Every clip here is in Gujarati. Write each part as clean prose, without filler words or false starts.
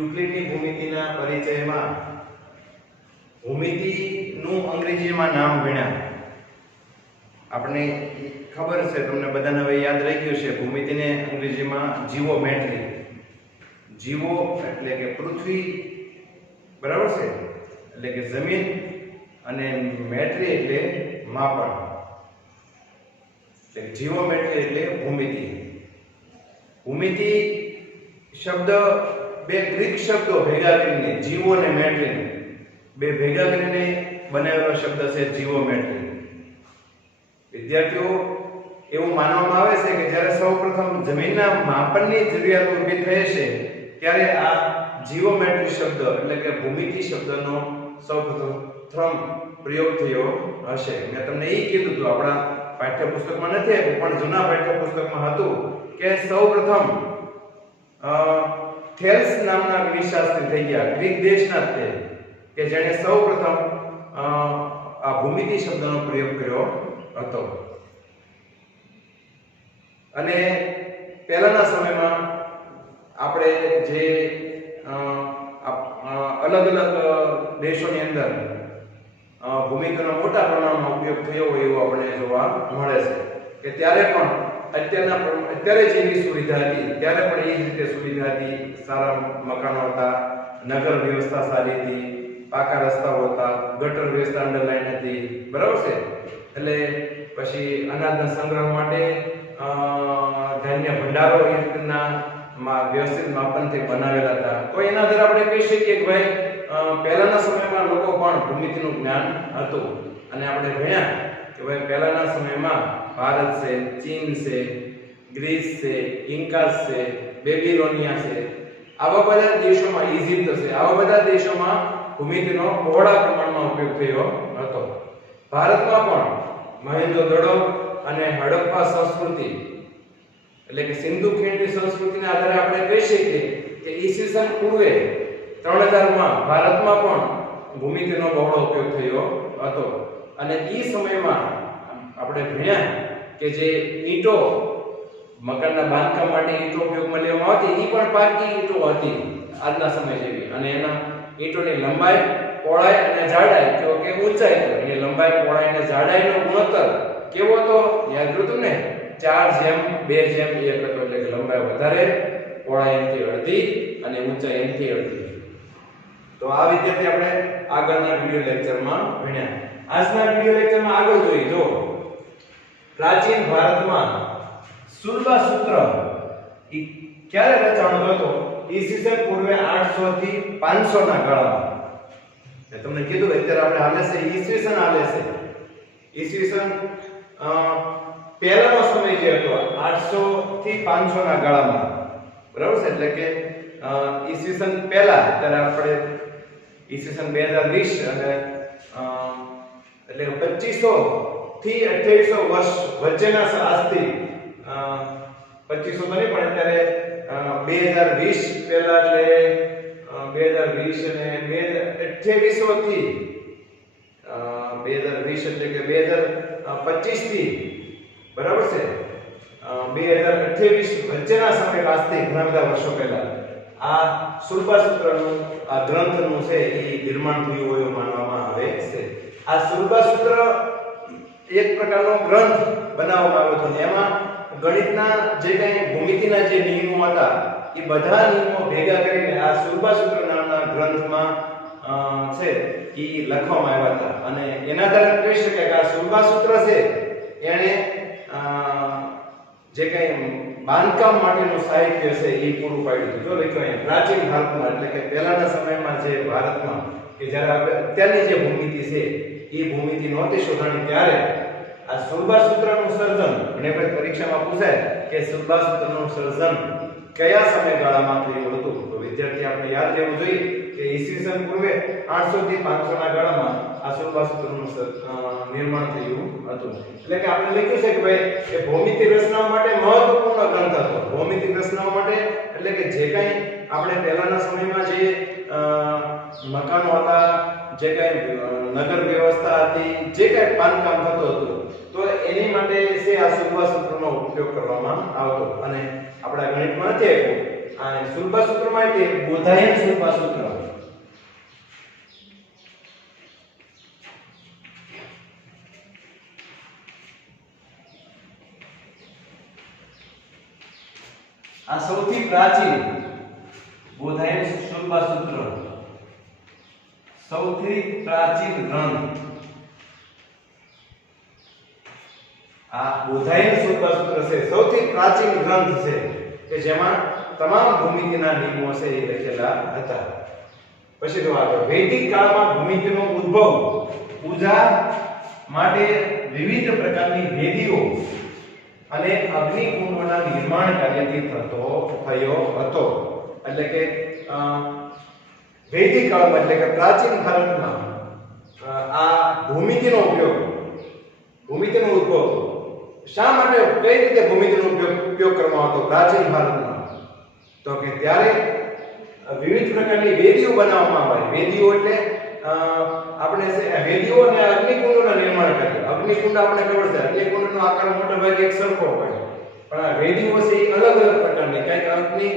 યુક્લિડની ભૂમિતિના પરિચયમાં ભૂમિતિનું અંગ્રેજીમાં નામ ભણ્યા. આપણે ખબર છે, તમને બધાને હવે યાદ રહી ગયું છે. ભૂમિતિને અંગ્રેજીમાં જીઓમેટ્રી. જીવો એટલે કે પૃથ્વી, બરાબર છે, એટલે કે જમીન, અને મેટ્રી એટલે માપન. એટલે જીઓમેટ્રી એટલે ભૂમિતિ. ભૂમિતિ શબ્દ બે ગ્રીક શબ્દો ભેગા કરીને, જીવો અને મેટ્રી, બે ભેગા કરીને બનાવેલો શબ્દ છે જીઓમેટ્રી. વિદ્યાર્થીઓ, એવું માનવામાં આવે છે કે જ્યારે સૌપ્રથમ જમીનના માપનની જરૂરિયાત ઊભી થઈ છે ત્યારે આ જીઓમેટ્રી શબ્દ એટલે કે ભૂમિતિ શબ્દનો સૌપ્રથમ પ્રયોગ થયો હશે. મેં તમને એ કીધું હતું, આપણા પાઠ્યપુસ્તકમાં નથી આપ્યું પણ જૂના પાઠ્યપુસ્તકમાં હતું કે સૌપ્રથમ થેલ્સ નામના ગ્રીકશાસ્ત્રી થઈ ગયા, ગ્રીક દેશના તે, કે જેણે સૌપ્રથમ આ ભૂમિતિ શબ્દનો પ્રયોગ કર્યો હતો. અને પહેલાના સમયમાં આપણે જે અલગ અલગ દેશોની અંદર ભૂમિતિનો મોટા પ્રમાણમાં ઉપયોગ થયો હોય એવું આપણે જોવા મળે છે કે ત્યારે પણ અત્યારે જેવી સુવિધા હતી ત્યારે પણ એ જ રીતે સુવિધા હતી. સારા મકાનો હતા, નગર વ્યવસ્થા સારી હતી, પાકા રસ્તાઓ હતા, ગટર વ્યવસ્થા અંડરલાઈન હતી, બરાબર છે. એટલે પછી અનાજના સંગ્રહ માટે ધાન્ય ભંડારો એ રીતના વ્યવસ્થિત માપનથી બનાવેલા હતા. તો એના આધારે આપણે કહી શકીએ કે ભાઈ પહેલાના સમયમાં લોકો પણ ભૂમિતિનું જ્ઞાન હતું. અને આપણે ભણ્યા કે ભાઈ પહેલાના સમયમાં ભારત છે, ચીન છે, ગ્રીસ છે, ઇન્કાસ છે, બેબીલોનિયા છે, આવા બધા દેશોમાં, ઇજિપ્ત છે, આવા બધા દેશોમાં ભૂમિતિનો બહોળા પ્રમાણમાં ઉપયોગ થયો હતો. ભારતમાં પણ મહેન્દ્રગઢ અને હડપ્પા સંસ્કૃતિ એટલે કે સિંધુ ખીણની સંસ્કૃતિના આધારે આપણે કહી શકીએ કે ઈસવીસન પૂર્વે 3000 માં ભારતમાં પણ ભૂમિતિનો બહોળો ઉપયોગ થયો હતો. અને એ સમયમાં આપણે ભણ્યા કે જે ઈંટો, મકાનના બાંધકામ માટે ઈંટો ઉપયોગમાં લેવામાં આવતી, એ પણ પાકી ઈંટો હતી આજના સમય જેવી. અને એના ઈંટોની લંબાઈ, પહોળાઈ અને જાડાઈ કે ઊંચાઈ, એટલે લંબાઈ, પહોળાઈ અને જાડાઈનો ગુણોત્તર કેવો હતો? યાદ રહ્યું તમને? 4:2:1 હતો. એટલે કે લંબાઈ વધારે, પહોળાઈ એનથી અડધી અને ઊંચાઈ એનથી અડધી. તો આ વિદ્યાર્થી આપણે આગળના વિડિયો લેક્ચરમાં ભણ્યા. આજના વિડિયો લેક્ચરમાં આગળ જોઈએ. જો પ્રાચીન ભારતમાં સુલભા સૂત્ર ક્યારે રચાણો હતો? ઈસવીસન પૂર્વે 800 થી 500 ના ગાળામાં. મેં તમને કીધું અત્યારે આપણે હાલે છે ઈસવીસન હાલે છે. ઈસવીસન પહેલાનો સમય જે હતો 800 થી 500 ના ગાળામાં, બરાબર છે. એટલે કે ઈસવીસન પહેલા, ત્યારે આપણે ઈસવીસન 2020 અને એટલે 2500 થી 2800 વર્ષ વચ્ચેના આજથી 2500 તો નહીં પણ અત્યારે 2020 પહેલા, એટલે 2020 અને 2800 થી 2020 એટલે કે 2025 થી, બરાબર છે, 2028 વચ્ચેના સમય આજથી ઘણા બધા વર્ષો પહેલા આ સુલભા સૂત્રનું, આ ગ્રંથનું છે એ નિર્માણ થયું હોય એવું માનવામાં આવે છે. આ સુલભા સૂત્ર એક પ્રકારનો ગ્રંથ બનાવવામાં આવ્યો હતો અને એમાં ગણિતના જે કંઈ ભૂમિતિના જે નિયમો હતા એ બધા નિયમો ભેગા કરીને આ સુલભા સૂત્ર નામના ગ્રંથમાં છે એ લખવામાં આવ્યા હતા. અને એના આધારે કહી શકાય કે આ સુલભા સૂત્ર છે એને જે કંઈ બાંધકામ માટેનું સાહિત્ય છે એ પૂરું પાડ્યું હતું. જો લખ્યું અહીંયા પ્રાચીન ભારતમાં, એટલે કે પહેલાના સમયમાં જે ભારતમાં કે જ્યારે અત્યારની જે ભૂમિતિ છે એ ભૂમિતિ નહોતી શોધાણી ત્યારે આ સુલભા સૂત્રનું સર્જન, અને પરીક્ષામાં પૂછાય કે સુલભા સૂત્રનું સર્જન કયા સમયગાળામાં થયું હતું? તો વિદ્યાર્થી આપણે યાદ રહેવું જોઈએ કે ઈસવીસન પૂર્વે 800 થી 500 ના ગાળામાં આ સુલભા સૂત્રનું નિર્માણ થયું હતું. એટલે કે આપણે લખ્યું છે કે ભાઈ એ ભૌમિતિક રચનાઓ માટે મહત્વપૂર્ણ ગ્રંથ હતો. ભૌમિતિક રચનાઓ માટે એટલે કે જે કંઈ આપણે પહેલાના સમયમાં જે મકાનો હતા, જે કંઈ નગર વ્યવસ્થા હતી, જે કંઈ બાંધકામ થતું હતું, તો એની માટે છે આ સુલભા સૂત્રનો ઉપયોગ કરવામાં આવતો. અને આપણા ગણિતમાં નથી આપ્યું, આ શુલ્પા સૂત્રમાં એટલે બોધાયન શુલ્પા સૂત્ર. આ સૌથી પ્રાચીન બોધાયન શુલ્પા સૂત્ર, સૌથી પ્રાચીન ગ્રંથ. આ બોધાયન શુલ્પા સૂત્ર છે સૌથી પ્રાચીન ગ્રંથ છે કે જેમાં તમામ ભૂમિતિના નિયમો છે એ લખેલા હતા. પછી તો આગળ વૈદિક કાળમાં ભૂમિતિનો ઉદ્ભવ, પૂજા માટે વિવિધ પ્રકારની વેદીઓ અને અગ્નિકુંડોના નિર્માણ કાર્યથી થયો હતો. એટલે કે વૈદિક કાળમાં એટલે કે પ્રાચીન ભારતમાં આ ભૂમિતિનો ઉદ્ભવ શા માટે, કઈ રીતે ભૂમિતિનો ઉપયોગ કરવામાં આવતો પ્રાચીન ભારતમાં? તો કે ત્યારે વિવિધ પ્રકારની વેદીઓ બનાવવામાં આવે. વેદીઓ એટલે આપણે વેદીઓ અને અગ્નિકુંડોના નિર્માણ કરે. અગ્નિકુંડ આપણે ખબર છે, અગ્નિકુંડનો આકાર મોટો ભાગે એક સરખો હોય, પણ આ વેદીઓ છે એ અલગ અલગ પ્રકારની, કંઈક અગ્નિ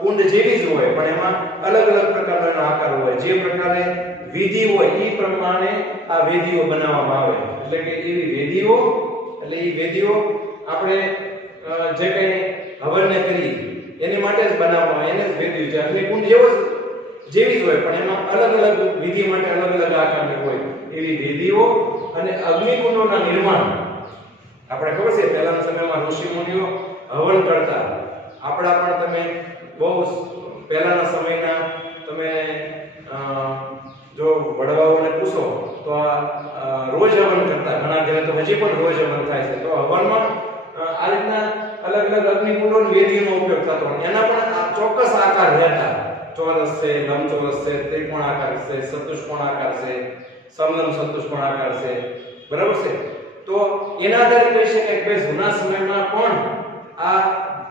કુંડ જેવી જ હોય પણ એમાં અલગ અલગ પ્રકારના આકાર હોય. જે પ્રકારે વિધિ હોય એ પ્રમાણે આ વેદીઓ બનાવવામાં આવે. એટલે કે એવી વેદીઓ, એટલે એ વેદીઓ આપણે જે કંઈ હવનને કરી એની માટે જ બનાવવામાં આવે, એને જ વેદીઓ છે. અગ્નિકુંડ જેવી જ હોય પણ એમાં અલગ અલગ વિધિ માટે અલગ અલગ આકારની હોય. એવી વેદીઓ અને અગ્નિકુંડોના નિર્માણ આપણે ખબર છે પહેલાના સમયમાં ઋષિ મુનિઓ હવન કરતા. આપણા પણ તમે બહુ પહેલાના સમયના તમે જો વડવાઓને પૂછો તો રોજ હવન કરતા. ઘણા ઘરે તો હજી પણ રોજ હવન થાય છે. તો હવનમાં આ રીતના અલગ અલગ અગ્નિકુંડો અને વેદીઓનો ઉપયોગ થતો. એના પણ ચોક્કસ આકાર રહેતા. ચોરસ છે, લંબચોરસ છે, ત્રિકોણાકાર છે, ચતુષ્કોણાકાર છે, સમલંબ ચતુષ્કોણાકાર છે. બરાબર છે? તો એના આધારે કહી શકાય કે જૂના સમયમાં પણ આ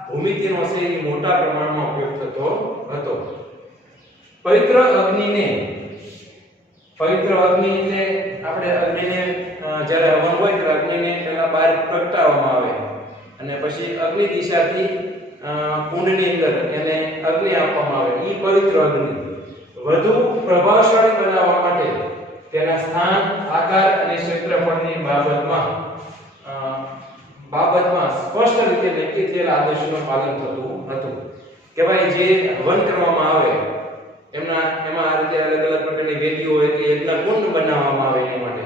ભૂમિતિનો છે એ મોટા પ્રમાણમાં ઉપયોગ થતો હતો. પવિત્ર અગ્નિ એટલે આપણે અગ્નિને જ્યારે હવન હોય ત્યારે અગ્નિને પહેલા બહાર પ્રગટાવવામાં આવે અને પછી અગ્નિ દિશાથી કુંડની અંદર એને અગ્નિ આપવામાં આવે. એ પવિત્ર અગ્નિ વધુ પ્રભાવશાળી બનાવવા માટે તેના સ્થાન, આકાર અને ક્ષેત્રફળની બાબતમાં સ્પષ્ટ રીતે નક્કી થયેલા આદેશોનું પાલન થતું હતું. કે ભાઈ જે હવન કરવામાં આવે એમાં આ રીતે અલગ અલગ પ્રકારની વેદીઓ હોય કે યજ્ઞ કુંડ બનાવવામાં આવે એની માટે,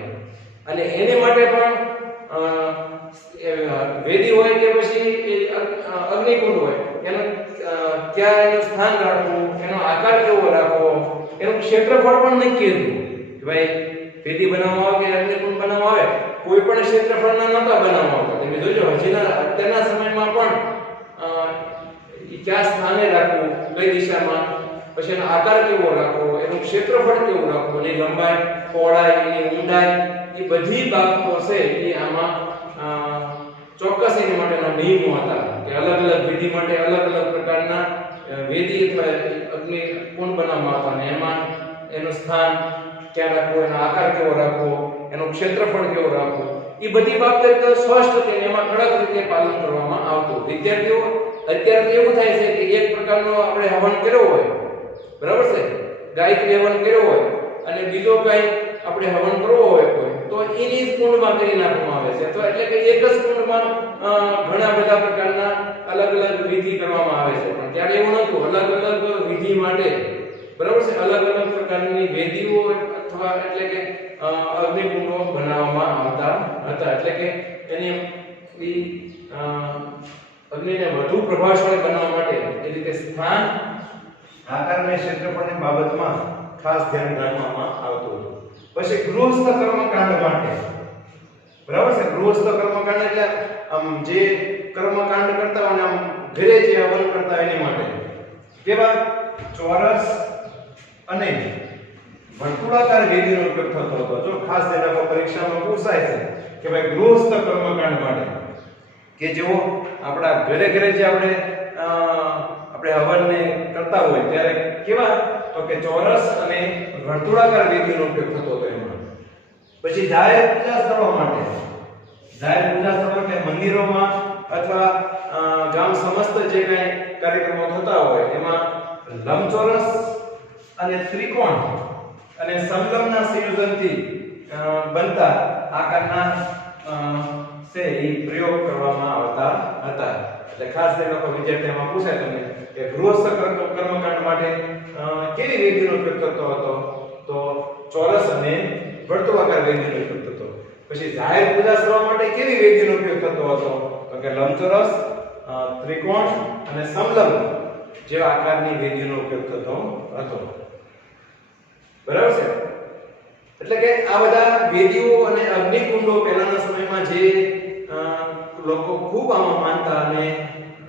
અને એને માટે પણ વેદી હોય કે પછી અગ્નિકુંડ હોય, એનું ક્યાં એનું સ્થાન રાખવું, એનો આકાર કેવો રાખવો, એનું ક્ષેત્રફળ પણ નક્કી હતું. ભાઈ વેદી બનાવવામાં આવે કે અગ્નિકુંડ બનાવવામાં આવે કોઈ પણ ક્ષેત્રફળના નહોતા બનાવવામાં આવતા. તમે જોજો હજીના અત્યારના સમયમાં પણ ક્યાં સ્થાને રાખવું, કઈ દિશામાં, પછી એનો આકાર કેવો રાખવો, એનું ક્ષેત્રફળ કેવું રાખવું, એની લંબાઈ, પહોળાઈ, એની ઊંડાઈ, એ બધી બાબતો છે એ આમાં ચોક્કસ એની માટેના નિયમો હતા કે અલગ અલગ વિધિ માટે અલગ અલગ પ્રકારના વેદી અથવા અગ્નિ કુંડ બનાવવામાં આવતા અને એમાં એનું સ્થાન ક્યાં રાખવું, એનો આકાર કેવો રાખવો, એનું ક્ષેત્રફળ કેવો રાખવું, એ બધી બાબતો એકદમ સ્પષ્ટ હતી અને એમાં કડક રીતે પાલન કરવામાં આવતું. વિદ્યાર્થીઓ અત્યારે એવું થાય છે કે એક પ્રકારનો આપણે હવન કર્યો હોય, બરાબર છે, ગાયત્રી હવન કર્યો હોય અને બીજો કઈ આપણે હવન કરવો હોય કોઈ તો એની જ કુંડમાં કરી નાખવામાં આવે છે. તો એટલે કે એક જ કુંડમાં ઘણા બધા પ્રકારના અલગ અલગ વિધિ કરવામાં આવે છે. પણ ત્યારે એવું નહોતું. અલગ અલગ વિધિ માટે, બરાબર છે, અલગ અલગ પ્રકારની વેદીઓ અથવા એટલે કે અગ્નિકુંડો બનાવવામાં આવતા હતા. એટલે કે એની અગ્નિને વધુ પ્રભાવશાળી બનાવવા માટે એ રીતે સ્થાન, આકાર અને ક્ષેત્રફળની બાબતમાં ખાસ ધ્યાન રાખવામાં આવતું હતું. પછી ગૃહસ્થ કર્મકાંડ માટે, બરાબર છે, ગૃહસ્થ કર્મકાંડ એટલે જે કર્મકાંડ કરતા હોય આમ ઘરે જે હવન કરતા હોય એની માટે કેવા ચોરસ અને વર્તુળાકાર વેદીનો ઉપયોગ થતો હતો. જો ખાસ ધ્યાન રાખો, પરીક્ષામાં પૂછાય છે કે ભાઈ ગૃહસ્થ કર્મકાંડ માટે કે જેવો આપણા ઘરે જે આપણે હવનને કરતા હોય ત્યારે કેવા, તો કે ચોરસ અને વર્તુળાકાર વેદીનો ઉપયોગ થતો હતો એમાં. પછી જાહેર પૂજા સ્થળો માટે, જાહેર પૂજા સ્થળો એટલે મંદિરોમાં અથવા ગામ સમસ્ત જે કંઈ કાર્યક્રમો થતા હોય એમાં લંબચોરસ અને ત્રિકોણ અને સમલંબના સંયોજનથી બનતા આકારના છે એ પ્રયોગ કરવામાં આવતા હતા. એટલે ખાસ કરીને વિદ્યાર્થીઓમાં પૂછાય તમને કે ગૃહસ્થ કર્મકાંડ માટે કેવી વિધિનો ઉપયોગ થતો હતો? તો ચોરસ અને વર્તુળાકાર વિધિનો ઉપયોગ થતો. પછી જાહેર પૂજા સભા માટે કેવી વિધિનો ઉપયોગ થતો હતો? તો કે લંબચોરસ, ત્રિકોણ અને સમલંબ જેવા આકારની વિધિનો ઉપયોગ થતો હતો. બરાબર છે? એટલે કે આ બધા વેદીઓ અને અગ્નિકુંડો પહેલાના સમયમાં જે લોકો ખૂબ આમાં માનતા અને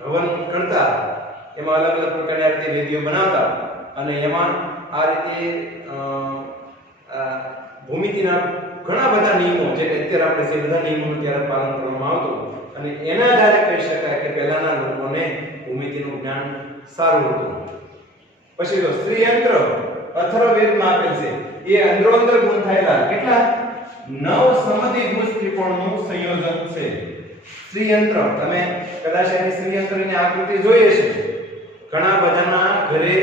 હવન કરતા, એમાં અલગ અલગ પ્રકારની આ રીતે વેદીઓ બનાવતા અને એમાં આ રીતે ભૂમિતિના ઘણા બધા નિયમો જે અત્યારે આપણે જે બધા નિયમોનું ત્યારે પાલન કરવામાં આવતું અને એના આધારે કહી શકાય કે પહેલાના લોકોને ભૂમિતિનું જ્ઞાન સારું હતું. પછી તો શ્રીયંત્ર અથર્વવેદમાં આપેલ છે એ અંદરોઅંદર ગૂંથાયેલા કેટલા 9 સમદ્વિભુજ ત્રિકોણનું સંયોજન છે. શ્રીયંત્ર તમે કદાચ એની શ્રીયંત્રની આકૃતિ જોઈ હશે. ઘણા બધાના ઘરે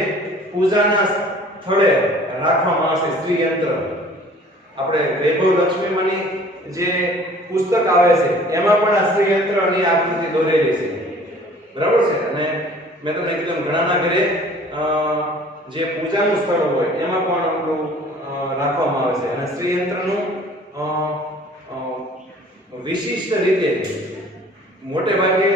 પૂજાના સ્થળે રાખવામાં આવશે શ્રીયંત્ર. આપણે વૈભવ લક્ષ્મીમાંની જે પુસ્તક આવે છે એમાં પણ આ શ્રીયંત્રની આકૃતિ દોરેલી છે. બરાબર છે? અને મેં તમને કીધું ઘણાના ઘરે જે પૂજાનું સ્થળ હોય એમાં પણ રાખવામાં આવે છે. અને શ્રીયંત્રનું વિશિષ્ટ રીતે મોટે ભાગે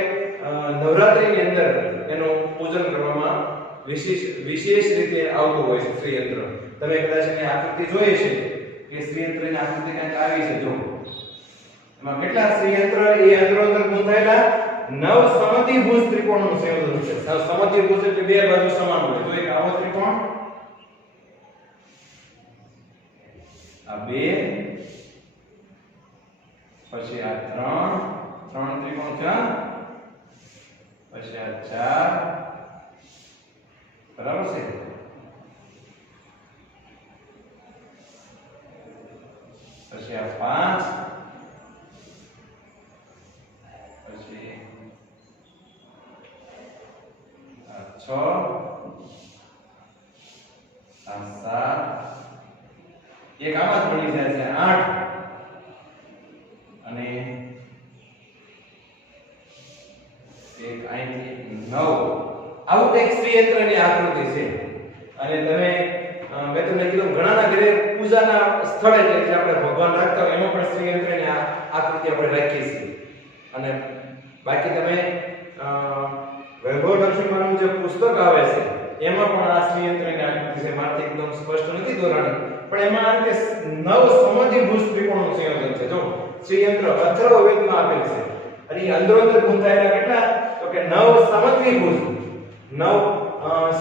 નવરાત્રિની અંદર એનું પૂજન કરવામાં વિશેષ રીતે આવતું હોય છે શ્રીયંત્ર. તમે કદાચ એની આકૃતિ જોઈ છે કે શ્રીયંત્રની આકૃતિ કંઈક આવી છે. જો એમાં કેટલા શ્રીયંત્ર એ અંદરોઅંદર ગૂંથાયેલા 9 સમદ્વિભુજ ત્રિકોણનું સંયોજન છે. સમદ્વિભુજ એટલે બે બાજુ સમાન હોય. તો એક આવો ત્રિકોણ, આ 2, પછી આ 3 ત્રિકોણ થયા, પછી આ 4. બરાબર છે? પછી આ 5, પછી આ 6, આ 7, એક આમાં જ પડી જાય છે 8 અને એક અહીંથી 9. આવું કંઈક શ્રીયંત્રની આકૃતિ છે. અને તમે મેં તમને કીધું ઘણાના ઘરે પૂજાના સ્થળે જે આપણે ભગવાન રાખતા હોય એમાં પણ શ્રીયંત્રની આકૃતિ આપણે રાખીએ છીએ. અને બાકી તમે વૈભવ લક્ષ્મીમાંનું જે પુસ્તક આવે છે એમાં પણ આ શ્રીયંત્રની આકૃતિ છે. મારાથી એકદમ સ્પષ્ટ નથી દોરાણી, પણ એમાં આ રીતે 9 સમદ્વિભુજ ત્રિકોણનું સંયોજન છે. જો શ્રીયંત્ર અથર્વવેદમાં આપેલ છે અને અંદરોઅંદર ગૂંથાયેલા કેટલા? તો કે 9 સમદ્વિભુજ. 9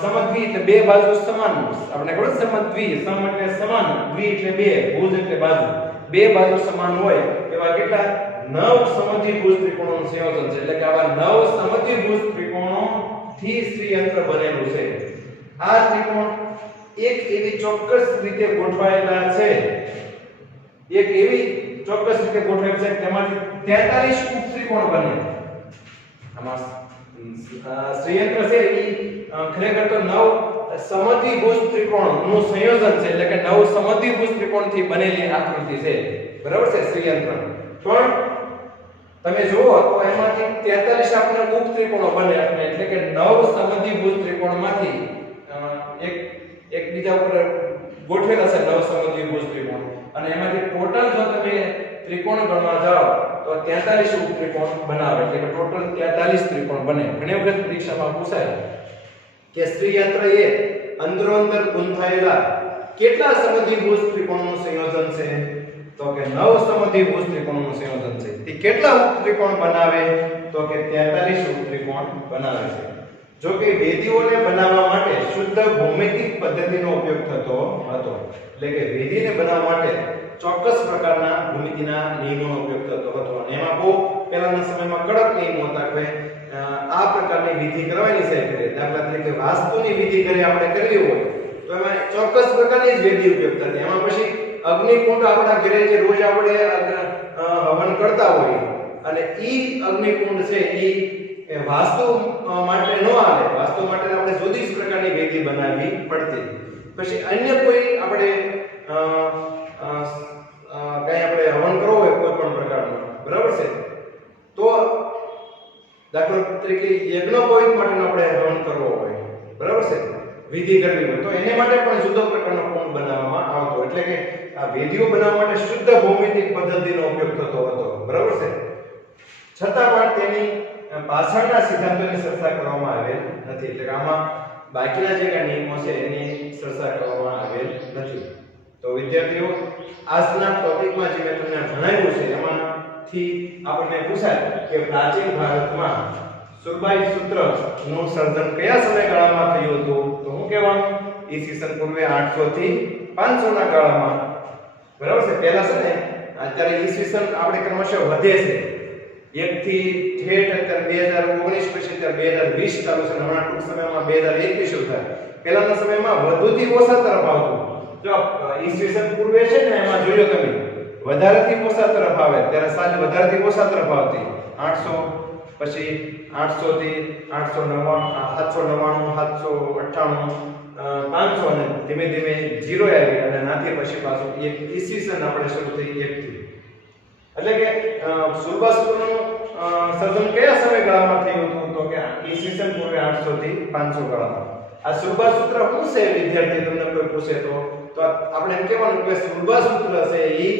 સમદ્વિ એટલે બે બાજુ સમાન. આપણે ખબર સમદ્વિ, સમ એટલે સમાન, દ્વિ એટલે બે, ભુજ એટલે બાજુ. બે બાજુ સમાન હોય એવા કેટલા 9 સમદ્વિભુજ ત્રિકોણોનું સંયોજન છે. એટલે કે આવા 9 સમદ્વિભુજ ત્રિકોણોથી શ્રીયંત્ર બનેલું છે. આ ત્રિકોણ એક એવી ચોક્કસ રીતે ગોઠવાયેલા છે. એક એવી ચોક્કસ રીતે ગોઠવાયેલ છે તેમાંથી 43 ઉપત્રિકોણ બને. આમાં શ્રીયંત્ર છે એ ખરેખર તો 9 સમદ્વિભુજ ત્રિકોણનું સંયોજન છે. એટલે કે 9 સમદ્વિભુજ ત્રિકોણથી બનેલી આકૃતિ છે. બરાબર છે? શ્રીયંત્ર પણ તમે જુઓ તો એમાંથી 43 આપણે ઉપત્રિકોણો બને. એટલે કે 9 સમદ્વિભુજ ત્રિકોણમાંથી એક બીજા ઉપર ગોઠવેલા છે 9 સમદ્વિભુજ ત્રિકોણ. અને એમાંથી ટોટલ જો તમે ત્રિકોણ ગણવા જાઓ તો 43 ઉપત્રિકોણ બનાવે. એટલે કે ટોટલ 43 ત્રિકોણ બને. ઘણી વખત પરીક્ષામાં પૂછાય કે શ્રીયંત્ર એ અંદરોઅંદર ગૂંથાયેલા કેટલા સમદ્વિભુજ ત્રિકોણનું સંયોજન છે? તો કે 9 સમદ્વિભુજ ત્રિકોણનું સંયોજન છે. તે કેટલા ઉપત્રિકોણ બનાવે? તો કે 43 ઉપત્રિકોણ બનાવે છે. જો કે વેદીઓને બનાવવા માટે શુદ્ધ ભૌમિતિક પદ્ધતિનો ઉપયોગ થતો હતો. એટલે કે વેદીને બનાવવા માટે ચોક્કસ પ્રકારના ભૂમિતિના નિયમોનો ઉપયોગ થતો હતો. અને એમાં બહુ પહેલાના સમયમાં કડક નિયમો હતા કે આ પ્રકારની વિધિ કરવાની છે. દાખલા તરીકે વાસ્તુની વિધિ કરી આપણે કરવી હોય તો એમાં ચોક્કસ પ્રકારની જ વિધિ ઉપયોગ થતી. એમાં પછી અગ્નિકુંડ આપણા ઘરે જે રોજ આપણે હવન કરતા હોઈએ અને ઈ અગ્નિકુંડ છે ઈ વાસ્તુ માટે ન આવે. વાસ્તુ માટે આપણે જુદી જ પ્રકારની વેદી બનાવવી પડતી. પછી અન્ય કોઈ આપણે કઈ આપણે હવન કરવો હોય કોઈ પણ પ્રકારનો, બરાબર છે, તો દાખલા તરીકે યજ્ઞોપવિત માટેનો આપણે હવન કરવો હોય, બરાબર છે, વિધિ કરવી હોય, તો એને માટે પણ જુદો પ્રકારનો કુંડ બનાવવામાં આવતો. એટલે કે આ વેદીઓ બનાવવા માટે શુદ્ધ ભૌમિતિક પદ્ધતિનો ઉપયોગ થતો હતો, બરાબર છે. છતાં પણ તેની પાછળના સિદ્ધાંતોની ચર્ચા કરવામાં આવેલ નથી. એટલે કે આમાં બાકીના જે કાંઈ નિયમો છે એની ચર્ચા કરવામાં આવેલ નથી. તો વિદ્યાર્થીઓ, આજના ટોપિકમાં જે મેં તમને જણાવ્યું છે એમાંથી આપણને પૂછાય કે પ્રાચીન ભારતમાં સુરબાઈ સૂત્રનું સર્જન કયા સમયગાળામાં થયું હતું? તો હું કહેવાનું ઈસવીસન પૂર્વે 800 થી 500 ના ગાળામાં, બરાબર છે. પહેલા છે ને અત્યારે ઈસવીસન આપણે ક્રમશઃ વધે છે, 1 થી ઠેઠ અત્યારે 2019 પછી અત્યારે 2020 ચાલુ છે, હમણાં ટૂંક સમયમાં 2021 શરૂ થાય. પહેલાના સમયમાં વધુથી ઓછા તરફ આવતું. જો ઈસવીસન પૂર્વે છે ને એમાં જોયો તમે વધારેથી ઓછા તરફ આવે, ત્યારે સાજ વધારેથી ઓછા તરફ આવતી. 800 પછી 800 થી 899 799 798 500 અને ધીમે ધીમે 0 આવી અને નાથી પછી પાછું એક ઈસવીસન આપણે શરૂ થઈ 1 થી. એટલે કે સુરબા સૂત્રનું સર્જન કયા સમયગાળામાં થયું હતું? તો કે ઈસવીસન પૂર્વે 800 થી 500 ગાળામાં. આ સુરબા સૂત્ર શું છે વિદ્યાર્થી, તમને કોઈ પૂછે તો આપણે એમ કહેવાનું કે સુરબા સૂત્ર છે એ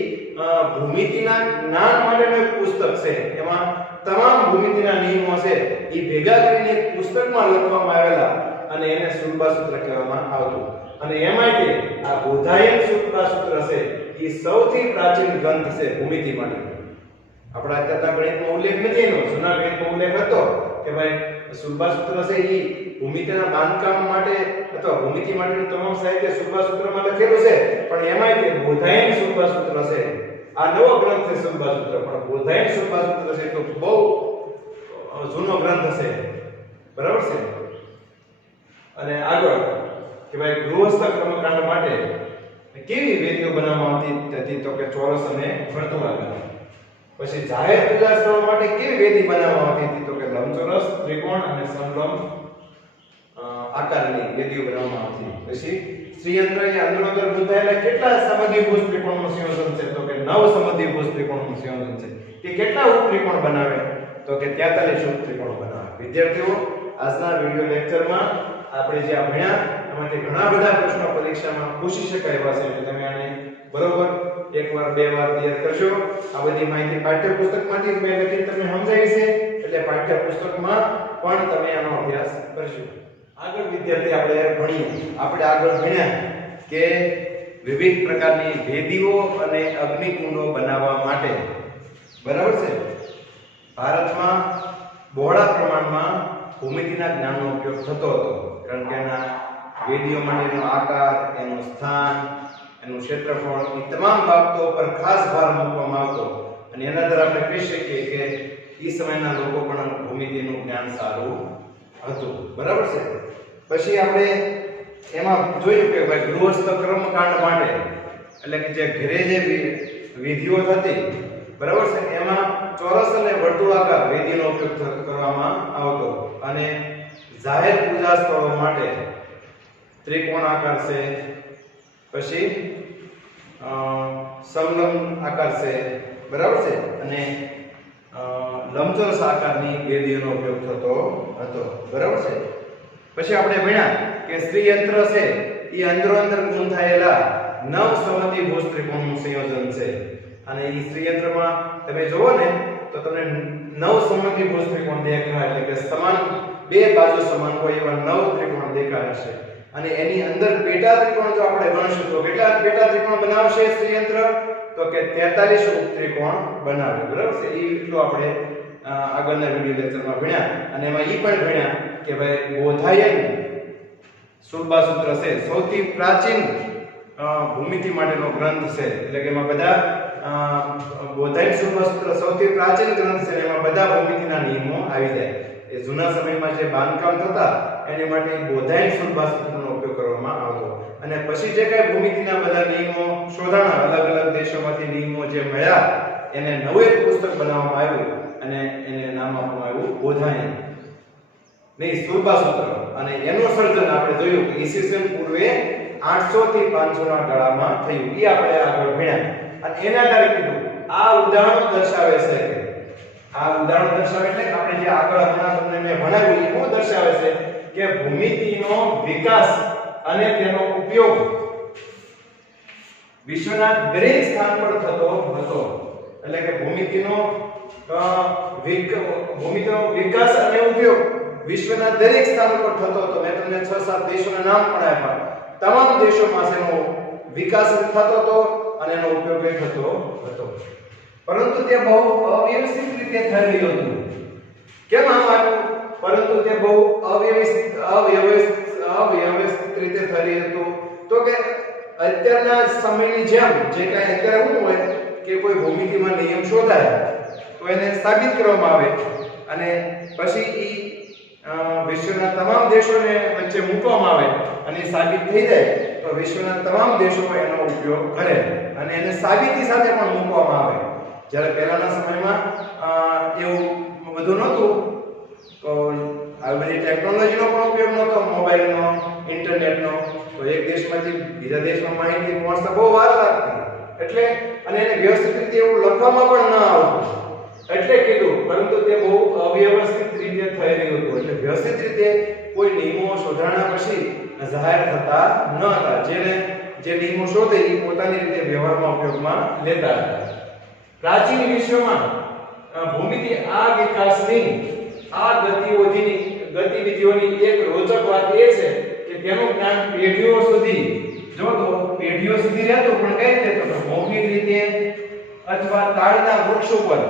ભૂમિતિના જ્ઞાન માટેનું એક પુસ્તક છે. એમાં તમામ ભૂમિતિના નિયમો છે એ ભેગા કરીને એક પુસ્તકમાં લખવામાં આવેલા અને એને સુરબા સૂત્ર કહેવામાં આવતું. અને એમાંથી આ બોધાયન સુરબા સૂત્ર છે એ સૌથી પ્રાચીન ગ્રંથ છે ભૂમિતિ માટે. આપણા અત્યારના ગણિતમાં ઉલ્લેખ નથી એનો, જૂના ગણિતમાં ઉલ્લેખ હતો કે ભાઈ સુરબા સૂત્ર છે એ ભૂમિતિના બાંધકામ માટે અથવા ભૂમિતિ માટેનું તમામ સાહિત્ય સુરબા સૂત્રમાં લખેલું છે. પણ એમાંય તે બોધાયન સુરબા સૂત્ર છે, આ નવો ગ્રંથ છે સુરબા સૂત્ર, પણ બોધાયન સુરબા સૂત્ર છે તો બહુ જૂનો ગ્રંથ છે, બરાબર છે. અને આગળ કે ભાઈ ગૃહસ્થ કર્મકાંડ માટે કેવી વેદીઓ બનાવવામાં આવતી હતી? તો કે ચોરસ અને વર્તુળાકાર. પછી જાહેર પૂજા સ્થળો માટે કેવી વેદી બનાવવામાં આવતી હતી? તો કે લંબચોરસ, ત્રિકોણ અને સમલંબ આકારની વેદીઓ બનાવવામાં આવતી. પછી શ્રીયંત્ર એ અંદરોઅંદર ગુંથાયેલા કેટલા સમદ્વિભુજ ત્રિકોણનું સંયોજન છે? તો કે 9 સમદ્વિભુજ ત્રિકોણનું સંયોજન છે. તે કેટલા ઉપત્રિકોણ બનાવે? તો કે 43 ઉપત્રિકોણ બનાવે. વિદ્યાર્થીઓ, આજના વિડિયો લેક્ચરમાં આપણે જે ભણ્યા એમાંથી ઘણા બધા પ્રશ્નો પરીક્ષામાં પૂછી શકાય એવા છે. એટલે તમે આને બરોબર એકવાર બે વાર તૈયાર કરજો. આ બધી માહિતી પાઠ્યપુસ્તકમાંથી મેં લખી તમને સમજાવી છે, એટલે પાઠ્યપુસ્તકમાં પણ તમે આનો અભ્યાસ કરજો. આગળ વિદ્યાર્થી આપણે આગળ ભણ્યા કે વિવિધ પ્રકારની વેદીઓ અને અગ્નિકુંડો બનાવવા માટે, બરાબર છે, ભારતમાં બહોળા પ્રમાણમાં ભૂમિતિના જ્ઞાનનો ઉપયોગ થતો હતો. કારણ કે એના વેદીઓ માટેનો આકાર, એનું સ્થાન, એનું ક્ષેત્રફળ, એ તમામ બાબતો પર ખાસ ભાર મૂકવામાં આવતો. અને એના દ્વારા આપણે કહી શકીએ કે એ સમયના લોકો પણ ભૂમિતિનું જ્ઞાન સારું હતું, બરાબર છે. પછી આપણે એમાં જોયું કે ભાઈ ગૃહસ્થ કર્મકાંડ માટે, એટલે કે જે ઘરે જે વિધિઓ થતી, બરાબર છે, એમાં ચોરસ અને વર્તુળાકાર વેદીનો ઉપયોગ કરવામાં આવતો. અને જાહેર પૂજા સ્થળો માટે ત્રિકોણાકાર છે, પછી સમલંબ આકાર છે, બરાબર છે, અને લંબચોરસ આકારની વેદીઓનો ઉપયોગ થતો હતો, બરાબર છે. પછી આપણે ભણ્યા કે શ્રીયંત્ર છે એ અંદરોઅંદર ગુંથાયેલા 9 સમદ્વિભુજ ત્રિકોણનું સંયોજન છે. અને એ શ્રીયંત્રમાં તમે જોવો ને તો તમને 9 સમદ્વિભુજ ત્રિકોણ દેખાય, એટલે કે સમાન બે બાજુ સમાન હોય એવા 9 ત્રિકોણ દેખાય છે. અને એની અંદર પેટા ત્રિકોણ જો આપણે ગણશું તો કેટલા પેટા ત્રિકોણ બનાવશે શ્રીયંત્ર? તો કે 43 ઉપત્રિકોણ બનાવે, બરાબર છે. એ એટલું આપણે આગળના વિડિયો લેક્ચરમાં ભણ્યા. અને એમાં એ પણ ભણ્યા કે ભાઈ બોધાયન સુરબા સૂત્ર છે સૌથી પ્રાચીન ભૂમિતિ માટેનો ગ્રંથ છે. એટલે કે એમાં બધા બોધાયન સુરબા સૂત્ર સૌથી પ્રાચીન ગ્રંથ છે. એમાં બધા ભૂમિતિના નિયમો આવી જાય. એ જૂના સમયમાં જે બાંધકામ થતા એની માટે બોધાયન સુરબા સૂત્રનો ઉપયોગ કરવામાં આવતો. અને પછી જે કઈ ભૂમિતિના બધા નિયમો શોધાણા, અલગ અલગ દેશોમાંથી નિયમો જે મળ્યા, એને નવું એક પુસ્તક બનાવવામાં આવ્યું. અને એને નામ આપવામાં આવ્યું બોધાયન નહીં સુરબા સૂત્ર. અને એનું સર્જન આપણે જોયું કે ઈસવીસન પૂર્વે 800 થી 500 ના ગાળામાં થયું. એ આપણે આગળ ભણ્યા. અને એના આધારે કીધું આ ઉદાહરણો દર્શાવે છે કે એટલે આપણે જે આગળ હમણાં તમને મેં ભણાવ્યું એ શું દર્શાવે છે કે ભૂમિતિનો વિકાસ અને તેનો ઉપયોગ વિશ્વના દરેક સ્થાન પર થતો હતો. એટલે કે ભૂમિતિનો વિકાસ અને ઉપયોગ વિશ્વના દરેક સ્થાન પર થતો હતો. મેં તમને 6-7 દેશોના નામ પણ આપ્યા. તમામ દેશોમાં તેનો વિકાસ થતો હતો અને એનો ઉપયોગ થતો હતો. પરંતુ તે બહુ અવ્યવસ્થિત રીતે થઈ રહ્યું હતું. કેમ આમ આવ્યું? પરંતુ તે બહુ અવ્યવસ્થિત રીતે થઈ રહ્યું હતું. તો કે અત્યારના સમયની જેમ જે કાંઈ અત્યારે શું હોય કે કોઈ ભૂમિતિમાં નિયમ શોધાય તો એને સાબિત કરવામાં આવે અને પછી વિશ્વના તમામ દેશોને વચ્ચે મૂકવામાં આવે અને સાબિત થઈ જાય તો વિશ્વના તમામ દેશો એનો ઉપયોગ કરે અને એને સાબિતી સાથે પણ મૂકવામાં આવે. જ્યારે પહેલાના સમયમાં એવું બધું નહોતું તો આ બધી ટેકનોલોજીનો પણ ઉપયોગ નહોતો, મોબાઈલનો, ઇન્ટરનેટનો. તો એક દેશમાંથી બીજા દેશમાં માહિતી પહોંચતા બહુ વાર લાગતી. એટલે અને એને વ્યવસ્થિત રીતે એવું લખવામાં પણ ન આવતું. એટલે કીધું પરંતુ તે બહુ અવ્યવસ્થિત રીતે થઈ રહ્યું હતું. એટલે વ્યવસ્થિત રીતે કોઈ નિયમો શોધાણા પછી જાહેર થતા ન હતા. જે નિયમો શોધે એ પોતાની રીતે વ્યવહારમાં ઉપયોગમાં લેતા હતા. પ્રાચીન વિશ્વમાં ભૂમિતિ આ વિકાસની આ ગતિવિધિઓની એક રોચક વાત એ છે કે તેનું જ્ઞાન પેઢીઓ સુધી રહેતું. પણ કઈ રીતે? તો મૌખિક રીતે અથવા તાડના વૃક્ષ ઉપર.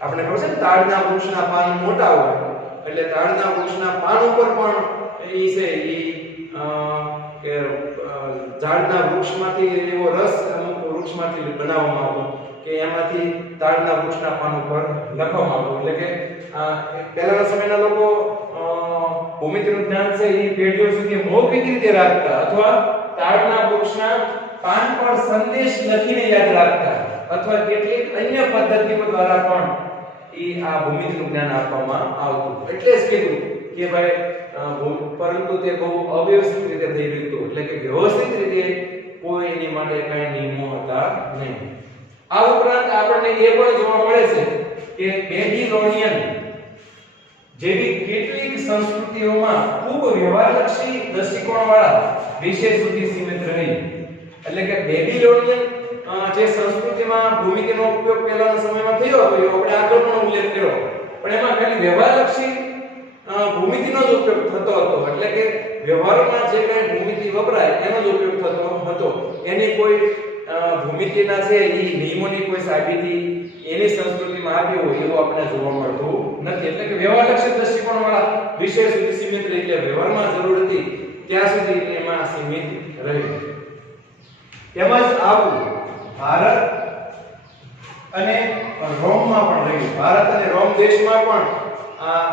આપણે ખબર છે ને તાડના વૃક્ષના પાન મોટા હોય એટલે તાડના વૃક્ષના પાન ઉપર પણ ઝાડના વૃક્ષમાંથી એવો રસ અમુક વૃક્ષમાંથી બનાવવામાં આવતો કે એમાંથી તાડના વૃક્ષના પાન ઉપર લખવામાં આવતું. એટલે કે પહેલાના સમયના લોકો ભૂમિતિનું જ્ઞાન છે એ પેઢીઓ સુધી મૌખિક રીતે રાખતા અથવા તાડના વૃક્ષના પાન પર સંદેશ લખીને યાદ રાખતા અથવા કેટલીક અન્ય પદ્ધતિઓ દ્વારા પણ આ ભૂમિતિનું જ્ઞાન આપવામાં આવતું. એટલે જ કીધું કે ભાઈ પરંતુ તે બહુ અવ્યવસ્થિત રીતે થઈ રહ્યું હતું. એટલે કે વ્યવસ્થિત રીતે કોઈ એની માટે કાંઈ નિયમો હતા નહીં. આ ઉપરાંત આપણને એ પણ જોવા મળે છે કે બેબીલોનિયન જેવી કેટલીક સંસ્કૃતિઓમાં ખૂબ વ્યવહારલક્ષી દૃષ્ટિકોણવાળા વિષય સુધી સીમિત રહી. એટલે કે બેબીલોનિયન જે સંસ્કૃતિમાં ભૂમિતિનો ઉપયોગ પહેલાના સમયમાં થયો હતો એવો આપણે આગળ પણ ઉલ્લેખ કર્યો. પણ એમાં ખાલી વ્યવહારલક્ષી ભૂમિતિનો જ ઉપયોગ થતો હતો. એટલે કે વ્યવહારમાં જે કાંઈ ભૂમિતિ વપરાય એનો જ ઉપયોગ થતો હતો. એની કોઈ ભૂમિતિના છે એ નિયમોની કોઈ સાબિતી એની સંસ્કૃતિમાં આપી હોય એવું આપણે જોવા મળતું નથી. એટલે કે વ્યવહારલક્ષી દૃષ્ટિકોણવાળા વિષય સુધી સીમિત રહી. એટલે વ્યવહારમાં જરૂર હતી ત્યાં સુધી એમાં સીમિત રહી. તેમજ આવું ભારત અને રોમમાં પણ રહ્યું. ભારત અને રોમ દેશમાં પણ આ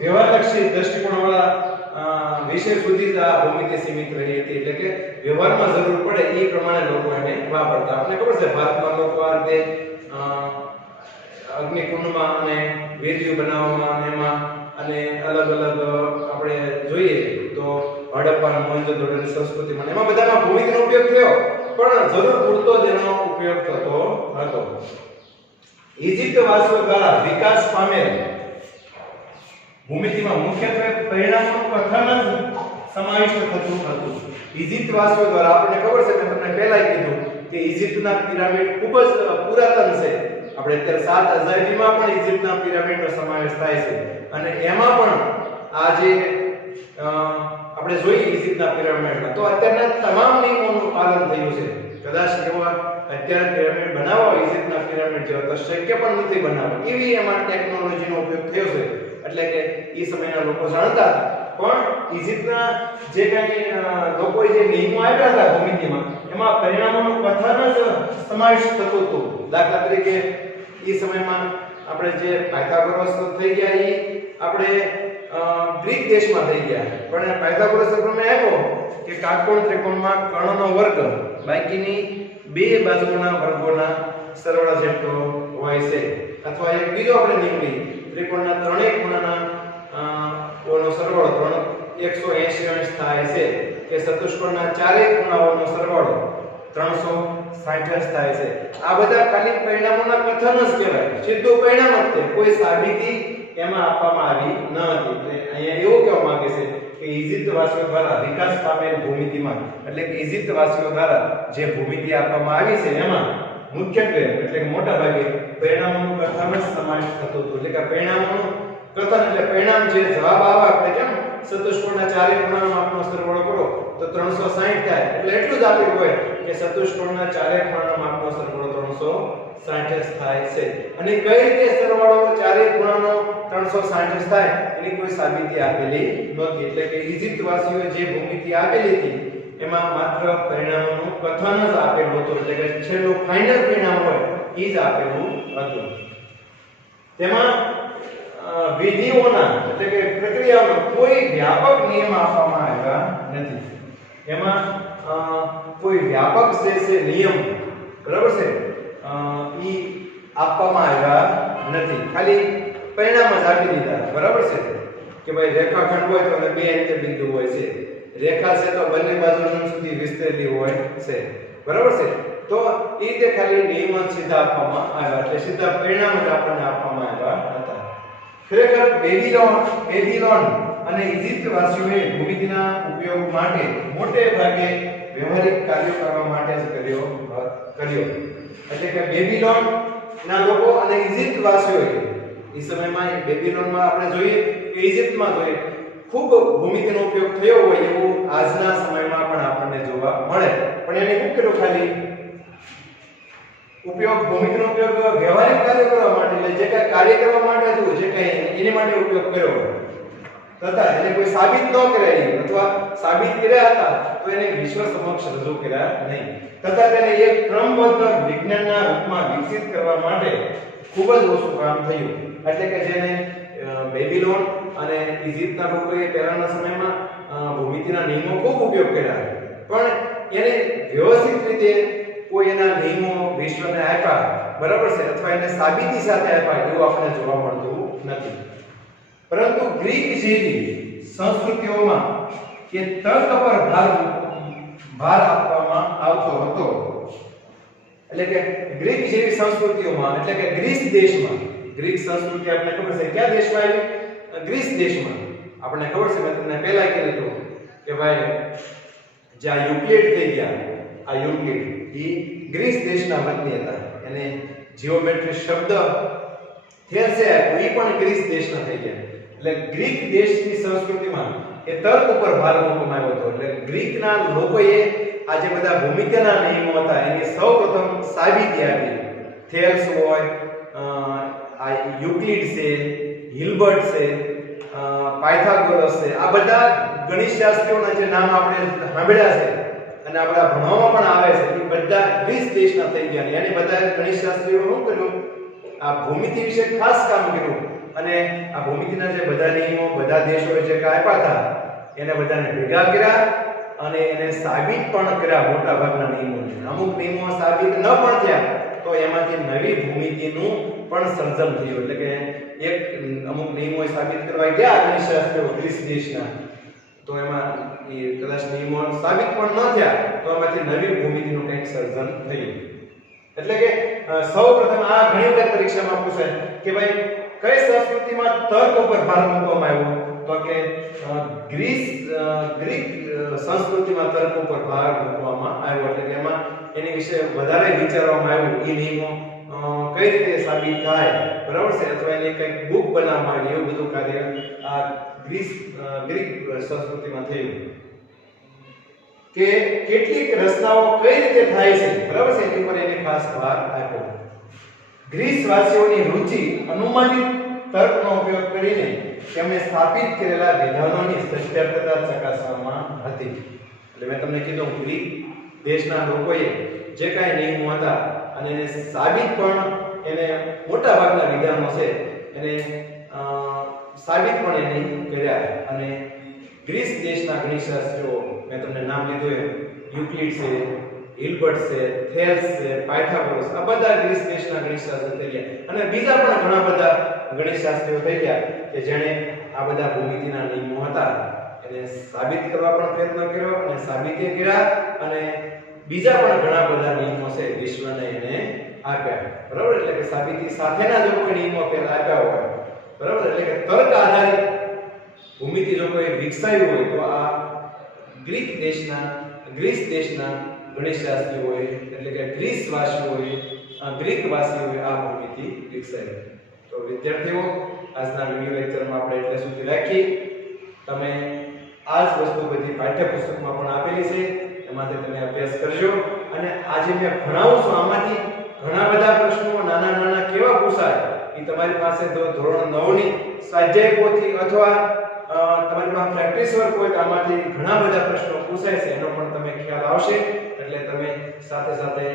વ્યવહારલક્ષી દૃષ્ટિકોણવાળા વિષય સુધી જ આ ભૂમિતિ સીમિત રહી હતી. એટલે કે વ્યવહારમાં જરૂર પડે એ પ્રમાણે લોકો એને વાપરતા. આપણે ખબર છે ભારતમાં લોકો આ રીતે અગ્નિકુંડમાં અને વેદીઓ બનાવવામાં એમાં અને અલગ અલગ આપણે જોઈએ તો હડપ્પા મોહેંજો-દડોની સંસ્કૃતિમાં એમાં બધામાં ભૂમિતિનો ઉપયોગ થયો પણ જરૂર પૂરતો જ એનો ઉપયોગ થતો હતો. ઇજિપ્ત વાસીઓ દ્વારા વિકાસ પામેલ ભૂમિતિમાં મુખ્યત્વે પરિણામોનું કથન જ સમાવિષ્ટ થતું હતું. ઇજિપ્ત વાસીઓ દ્વારા આપણને ખબર છે મેં તમને પહેલા કીધું કે ઇજિપ્તના પિરામિડ ખૂબ જ પુરાતન છે. આપણે અત્યારે 7 અજાયબીમાં પણ ઇજિપ્તના પિરામિડનો સમાવેશ થાય છે અને એમાં પણ આ જે આપણે જોઈએ ઇજિપ્તના પિરામિડમાં તો અત્યારના તમામ નિયમોનું પાલન થયું છે. કદાચ એવા અત્યારે પિરામિડ બનાવવા ઇજિપ્તના પિરામિડ જેવા તો શક્ય પણ નથી બનાવવા એવી એમાં ટેકનોલોજીનો ઉપયોગ થયો છે. એટલે કે એ સમયના લોકો જાણતા પણ ઇજિપ્તના જે કંઈ લોકોએ જે નિયમો આપ્યા હતા ભૂમિતિમાં એમાં પરિણામોનું કથન જ સમાવેશ થતું હતું. દાખલા તરીકે એ સમયમાં આપણે જે પાયથાગોરસ થઈ ગયા એ આપણે ગ્રીક દેશમાં થઈ ગયા. પણ પાયથાગોરસ પ્રમેય આપ્યો કે કાટકોણ ત્રિકોણમાં કર્ણનો વર્ગ બાકીની બે બાજુના વર્ગોના સરવાળા જેટલો હોય છે અથવા એક બીજો આપણે નિયમ લઈએ, ત્રિકોણના ત્રણેય ખૂણાના ઓનો સરવાળો 180 અંશ થાય છે કે ચતુષ્કોણના ચારેય ખૂણાઓનો સરવાળો 360 અંશ થાય છે. આ બધા ખાલી પરિણામોના કથન જ કહેવાય, સીધું પરિણામ જ છે, કોઈ સાબિતી એમાં આપવામાં આવી ન હતી. એટલે અહીંયા એવું કહેવા માંગે છે કે ઇજિપ્ત વાસીઓ દ્વારા વિકાસ પામેલ ભૂમિતિમાં, એટલે કે ઇજિપ્ત વાસીઓ દ્વારા જે ભૂમિતિ આપવામાં આવી છે એમાં મુખ્યત્વે એટલે કે મોટા ભાગે પરિણામોનું કથન જ સમાવેશ થતો હતો. એટલે કે પરિણામોનું કથન એટલે પરિણામ જે જવાબ આવે આપણે કેમ ચતુષ્કોણના ચારેય ખૂણાનો માપનો સરવાળો કરો તો 360 થાય, એટલે એટલું જ આપેલું હોય કે ચતુષ્કોણના ચારેય ખૂણાનો માપનો સરવાળો 360 થાય છે. અને કઈ રીતે સરવાળો ચારેય ખૂણાનો 360 થાય એની કોઈ સાબિતી આપેલી નહોતી. એટલે કે ઇજિપ્ત વાસીઓએ જે ભૂમિતિ આપેલી હતી એમાં માત્ર પરિણામોનું કથન જ આપેલું હતું, એટલે કે છેલ્લું ફાઇનલ પરિણામ હોય એ જ આપેલું હતું. તેમાં વિધિઓના એટલે કે પ્રક્રિયાઓનો કોઈ વ્યાપક નિયમ આપવામાં આવ્યા નથી. એમાં કોઈ વ્યાપક છે નિયમ, બરાબર છે, ઈ આપવામાં આવ્યા નથી. ખાલી પરિણામ જ આપી દીધા, બરાબર છે, કે ભાઈ રેખાખંડ હોય તો બે અંત્ય બિંદુ હોય છે, રેખા છે તો બંને બાજુ સુધી વિસ્તરેલી હોય છે, બરાબર છે. તો એ રીતે ખાલી નિયમ જ સીધા આપવામાં આવ્યા, એટલે સીધા પરિણામ જ આપણને આપવામાં આવ્યા હતા. ખરેખર બેબીલોન અને ઇજિપ્ત વાસીઓએ ભૂમિતિના ઉપયોગ માટે મોટે ભાગે વ્યવહારિક કાર્યો કરવા માટે જ કર્યો. એટલે કે બેબીલોન ના લોકો અને ઇજિપ્ત વાસીઓએ એ સમયમાં બેબીલોનમાં આપણે જોઈએ કે ઇજિપ્તમાં જોઈએ ખૂબ ભૂમિતિનો ઉપયોગ થયો હોય એવું આજના સમયમાં પણ આપણને જોવા મળે. પણ એને શું કર્યું, ખાલી ભૂમિતિનો ઉપયોગ વ્યવહારિક કાર્ય કરવા માટે, એટલે જે કાંઈ કાર્ય કરવા માટે હતું, જે કાંઈ એની માટે ઉપયોગ કર્યો તથા એને કોઈ સાબિત ન કરાય અથવા સાબિત કર્યા હતા તો એને વિશ્વ સમક્ષ રજૂ કર્યા નહીં, તથા તેને એક ક્રમબદ્ધ વિજ્ઞાનના રૂપમાં વિકસિત કરવા માટે ખૂબ જ ઓછું કામ થયું. એટલે કે જેને બેબીલોન અને ઇજિપ્તના લોકોએ પહેલાના સમયમાં ભૂમિતિના નિયમો ખૂબ ઉપયોગ કર્યા, પણ એને વ્યવસ્થિત રીતે કોઈ એના નિયમો વિશ્વને આપ્યા, બરાબર છે, અથવા એને સાબિતી સાથે આપ્યા એવું આપણે જોવા મળતું નથી. પરંતુ ગ્રીક જેવી સંસ્કૃતિઓમાં કે તર્ક પર ભાર આપવામાં આવતો હતો. એટલે કે ગ્રીક જેવી સંસ્કૃતિઓમાં, એટલે કે ગ્રીસ દેશમાં, ગ્રીક સંસ્કૃતિ આપણે ખબર છે કયા દેશમાં આવી? ગ્રીસ દેશમાં. આપણને ખબર છે, મેં તમને પહેલા કીધું હતું કે ભાઈ જ્યાં યુક્લિડ થઈ ગયા, આ યુક્લિડ એ ગ્રીસ દેશના વતની હતા. એને જીઓમેટ્રી શબ્દ થેલ્સે આપ્યો, એ પણ ગ્રીસ દેશના થઈ ગયા. એટલે ગ્રીક દેશની સંસ્કૃતિમાં એ તર્ક ઉપર ભાર મૂકવામાં આવ્યો હતો. એટલે ગ્રીકના લોકોએ આ જે બધા ભૂમિતિના નિયમો હતા એની સૌપ્રથમ સાબિતી આપી. થેલ્સ હોય, આ યુક્લિડ છે, હિલ્બર્ટ છે, પાયથાગોરસ છે, આ બધા ગણિતશાસ્ત્રીઓના જે નામ આપણે સાંભળ્યા છે અને આપણા ભણવામાં પણ આવે છે, એ બધા ગ્રીસ દેશના થઈ ગયા. અને બધા ગણિતશાસ્ત્રીઓ શું કર્યું, આ ભૂમિતિ વિશે ખાસ કામ કર્યું અને આ ભૂમિતિના જે બધા નિયમો બધા દેશોએ જે આપ્યા હતા એને બધાને ભેગા કર્યા અને એને સાબિત પણ કર્યા. મોટા ભાગના નિયમોને, અમુક નિયમો સાબિત ન પણ થયા તો એમાંથી નવી ભૂમિતિનું પણ સર્જન થયું. એટલે કે એક અમુક નિયમો સાબિત કરવા ગયા ગણિતશાસ્ત્રીઓ ગ્રીસ દેશના, તો એમાં એ કદાચ નિયમો સાબિત પણ ન થયા તો એમાંથી નવી ભૂમિતિનું કંઈક સર્જન થયું. એટલે કે સૌપ્રથમ આ ઘણી વખત પરીક્ષામાં પૂછાય કે ભાઈ કઈ સંસ્કૃતિમાં તર્ક ઉપર ભાર મૂકવામાં આવ્યો, તો કે ગ્રીક સંસ્કૃતિમાં તર્ક ઉપર ભાર મૂકવામાં આવ્યો. એટલે કે એમાં એની વિશે વધારે વિચારવામાં આવ્યું, એ નિયમો કઈ રીતે સાબિત થાય, બરાબર છે, અથવા એની કંઈક બુક બનાવવામાં આવી, એવું બધું કાર્ય આ ગ્રીક સંસ્કૃતિમાં થયું. કે કેટલીક રચનાઓ કઈ રીતે થાય છે, બરાબર છે, એની પર એને ખાસ ભાર આપ્યો. ગ્રીસ વાસીઓની રુચિ અનુમાનિત તર્કનો ઉપયોગ કરીને તેમણે સ્થાપિત કરેલા વિધાનોની સત્યતા ચકાસવામાં હતી. એટલે મેં તમને કીધું ગ્રીક દેશના લોકોએ જે કાંઈ નિયમો હતા અને એને સાબિત પણ, એને મોટા ભાગના વિધાનો છે એને સાબિત પણ એને કર્યા. અને ગ્રીસ દેશના ગણિતશાસ્ત્રીઓ, મેં તમને નામ લીધું એ યુક્લિડ છે, હિલબર્ટ છે, થેલ્સ છે, પાયથાગોરસ, આ બધા ગ્રીસ દેશના ગણિતશાસ્ત્રી થઈ ગયા. અને બીજા પણ ઘણા બધા ગણિતશાસ્ત્રીઓ થઈ ગયા કે જેણે આ બધા ભૂમિતિના નિયમો હતા એને સાબિત કરવા પણ પ્રયત્ન કર્યો અને સાબિતે કર્યા અને બીજા પણ ઘણા બધા નિયમો છે વિશ્વને એને આપ્યા. બરાબર, એટલે કે સાબિતી સાથેના જો કોઈ નિયમો પહેલા આપ્યા હોય, બરાબર, એટલે કે તર્ક આધારિત ભૂમિતિ જો કોઈ વિકસાવ્યું હોય તો આ ગ્રીસ દેશના ગણિતશાસ્ત્રીઓએ એટલે કે ગ્રીસવાસીઓએ ગ્રીકવાસીઓએ આ ભૂમિતિ વિકસાવી. તો વિદ્યાર્થીઓ, આજના વિડિયો લેક્ચરમાં આપણે એટલે સુધી રાખી. તમે આ જ વસ્તુ બધી પાઠ્યપુસ્તકમાં પણ આપેલી છે, એમાંથી તમે અભ્યાસ કરજો. અને આજે મેં ભણાવું છું આમાંથી ઘણા બધા પ્રશ્નો નાના નાના કેવા પૂછાય એ તમારી પાસે ધોરણ 9 ની સ્વાધ્યાય પોથી અથવા તમારી પાસે પ્રેક્ટિસ વર્ક હોય તો આમાંથી ઘણા બધા પ્રશ્નો પૂછાય છે, એનો પણ તમે ખ્યાલ આવશે. એટલે તમે સાથે સાથે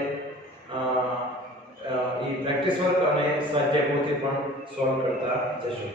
પ્રેક્ટિસ વર્ક અને સ્વાધ્યાય પોથી પણ સોલ્વ કરતા જશો.